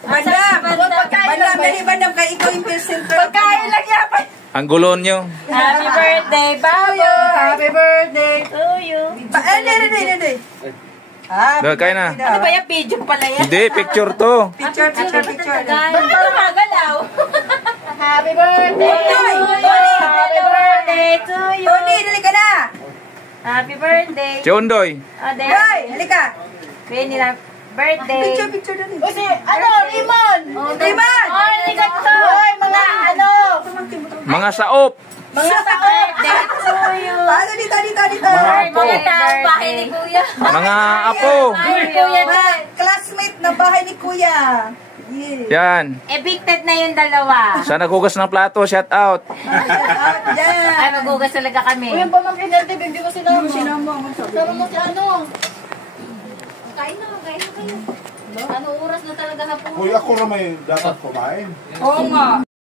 Bandam, dali bandam, kay ikaw yung center. Pagkain lang yan. Ang gulon nyo. Happy birthday, Babo. Happy birthday To you. Hindi. Kain na. Ano ba yan? Video pala yan. Hindi, picture to. Picture. Ba't ba gumagalaw? Happy birthday to you. Happy birthday to you. Tony, dali ka na. Happy birthday. Si Ondoy. Hoy, halika. Benny lang. Birthday. Picture dali. Rimon. Rimon! Oy, ligat to. Oy, mga ano. Mga saop. Mga sa birthday to you. Paano dito? Mga taong bahay ni Kuya. Mga apo. Mga classmate na bahay ni Kuya. Yan. Evicted na yung dalawa. Sa naghugas ng plato, shout out. Ay, maghugas talaga kami. Yung pamangkin natin, hindi ko sinama. Sama mo si ano? Kain na kayo. Ano oras na talaga hapon? Uy, ako na may dapat kumain. Oo nga.